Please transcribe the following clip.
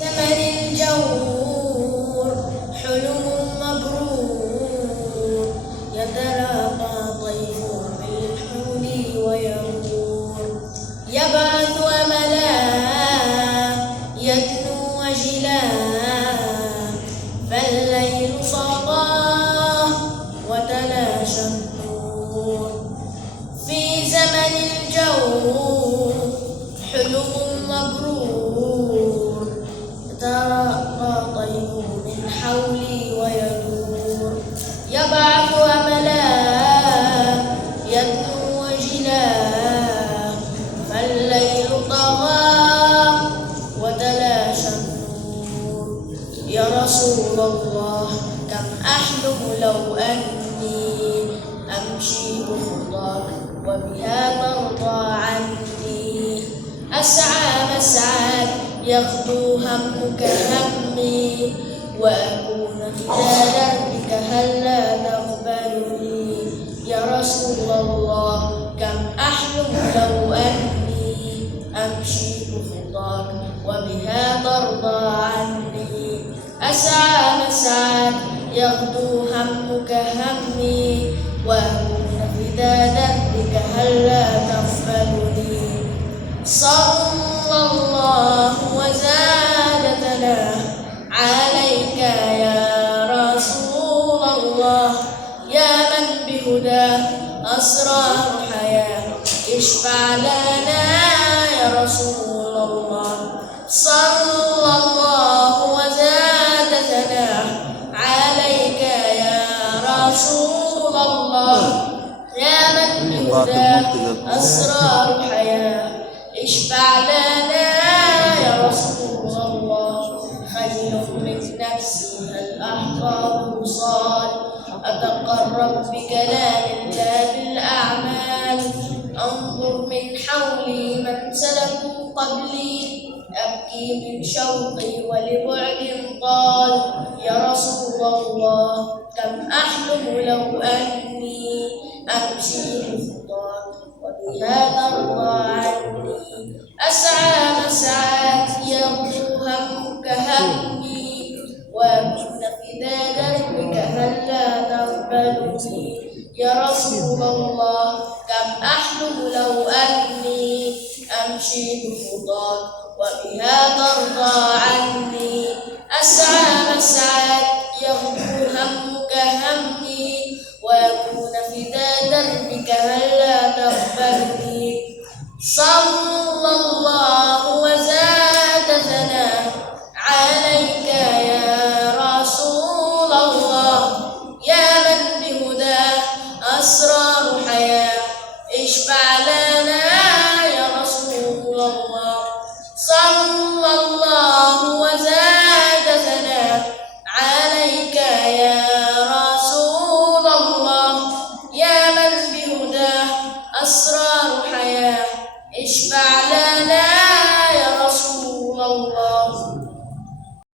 زمن الجور حلم مبرور يتلاقى طيف بالحول ويغور يبعث أملا يدنو وجلا فالليل صداه وتلاشى النور في زمن الجور حلم مبرور يترقى طيف من حولي ويدور يبعث أملا يدنو وجلا فالليل طغى وتلاشى النور يا رسول الله كم أحلم لو أني أمشي بخطاك وبها ترضى عني أسعى مسعاك يغدو همك همي وأكون فداء دربك هلا تقبلني يا رسول الله كم أحلم لو أني أمشي بخطاك وبها ترضى عني أسعى مسعاك يغدو همك همي وأكون فداء دربك هلا تقبلني صلى الله وزاد ثناه عليك يا رسول الله يا من بهداه أسرار حياة اشفع لنا يا رسول الله صلى الله وزاد ثناه عليك يا رسول الله يا من بهداه أسرار حياة اشفع لنا يا رسول الله خير من نفسي الأحقاب وصال أتقرب بكلام الله بالأعمال أنظر من حولي من سلكوا قبلي أبكي من شوقي ولبعد طال يا رسول الله كم أحلم لو أني أمشي بخطاك وبها ترضى عني أسعى مسعاك يغدو همك همي وأكون فداء دربك هلا تقبلني يا رسول الله كم أحلم لو أني أمشي بخطاك وبها ترضى عني أسعى مسعاك يغدو همك همي ويكون فداء دربك هلا تقبلني صلى الله وزاد ثناه عليك يا رسول الله يا من بهداه أسرار حياة اشفع لنا